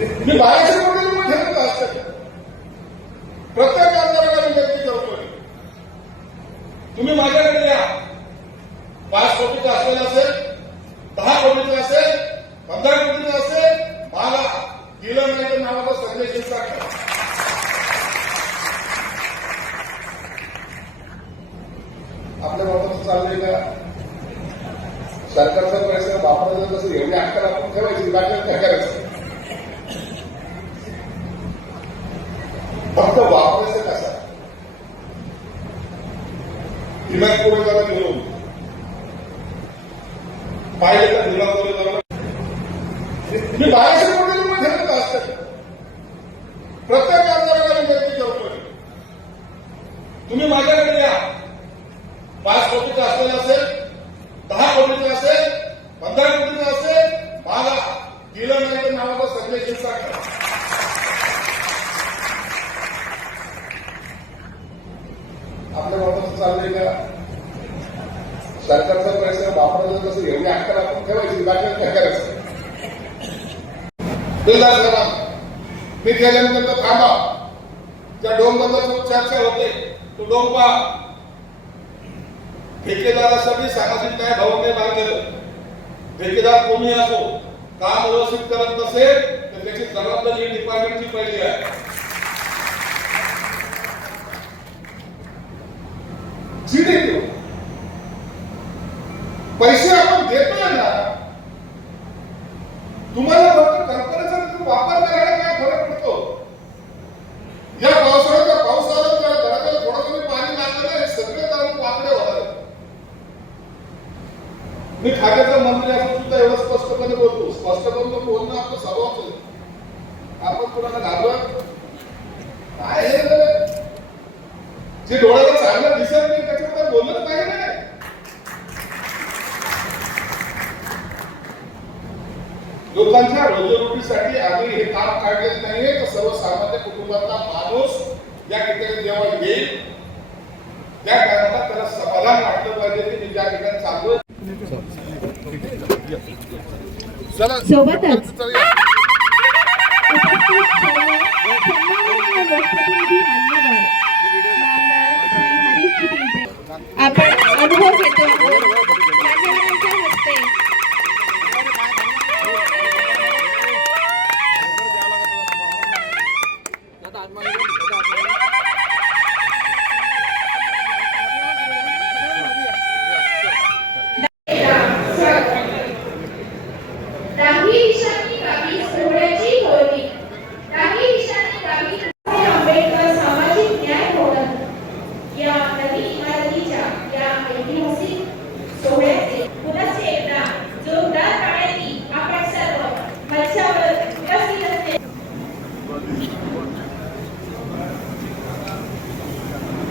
मी 1200 कोटी रुपये ठेवत असतात. प्रत्येक आमदाराला विनंती करतोय, तुम्ही माझ्याकडे या. 5 कोटीचा असलेला असेल, 10 कोटीचा असेल, 15 कोटीचा असेल, मला गेलं नाही तर नावाचा संदेश टाका. आपल्या बाबत चाललंय का? सरकारचा पैसा वापरायचा कसं एवढी अक्कल आपण ठेवायची, बाकी काय करायचं? फक्त वापरायचं कसं? दिमागपूर्वकाला घेऊन पाहिजे तर दिमागपूर्वक मी 1200 कोटी रुपये ठेवत असतात. प्रत्येक आमदाराला विनंती करतोय, तुम्ही माझ्याकडे या. 5 कोटीचा असलेला असेल, 10 कोटीचा असेल, 15 कोटीचा असेल, मला गेलं नाही तर नावाचा संदेश टाका. आपल्या बाबत चाललंय का? सरकारचा पैसा वापरायचा कसं एवढी अक्कल आपण ठेवायची, बाकी काय करायचं? मी गेल्यानंतर थांबा. ज्या डोंबबद्दल चर्चा होते तो डोंब पहा. ठेकेदारासाठी सामाजिक न्याय भवनने बांधलेलं. ठेकेदार कोणी असो, काम व्यवस्थित करत नसेल तर त्याची जबाबदारी डिपार्टमेंटची पहिली आहे. पैसे आपण देतोय ना, तुम्हाला फक्त कल्पनेचा वापर करायला काय फरक पडतो? या पावसाळ्याचा पाऊस आला तर घराला थोडं कमी पाणी लागलं हे सगळे जाऊन वाकडे होणार. मी खात्याचा मंत्री असून सुद्धा एवढं स्पष्टपणे बोलतो. स्पष्टपणे बोलणं आपलं स्वभावच आहे. आपण कोणाला घाबरत काय? हे जे डोळ्याला चांगलं दिसत नाही त्याच्याबद्दल बोललं पाहिजे नाही. लोकांच्या रोजीरोटीसाठी आम्ही हे काम काढलेलं नाहीये तर सर्वसामान्य कुटुंबातला माणूस या ठिकाणी जेव्हा येईल त्या टायमाला त्याला समाधान वाटलं पाहिजे की मी ज्या ठिकाणी चाललोय. सोबतच आपण अनुभव घेतो मान्यवरांच्या हस्ते.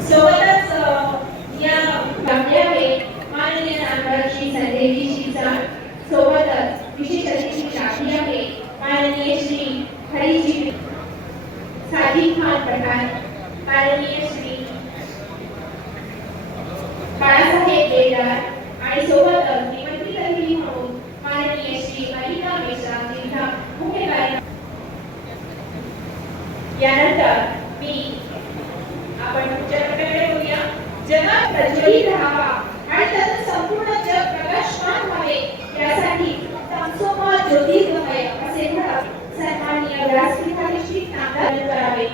सोबतच या माननीय नामदारजी संजयजी सोबतच विशेष अतिथी शाही आहे माननीय श्री हरीजी सादिक खान पठाण, माननीय श्री बाळासाहेब बेदार आणि सोबतच निमंत्रित अतिथी म्हणून माननीय श्री मलिका मेश्राम जिल्हा मुख्य कार्यक्रम. यानंतर मी आपण पुढच्या प्रकारे बोलूया. जगात प्रज्वलित राहावा आणि त्याचं संपूर्ण जग प्रकाशमान व्हावे यासाठी तमसोमा ज्योतिर्गमय असे म्हणत सन्माननीय व्यासपीठाधीश नामदार करावे.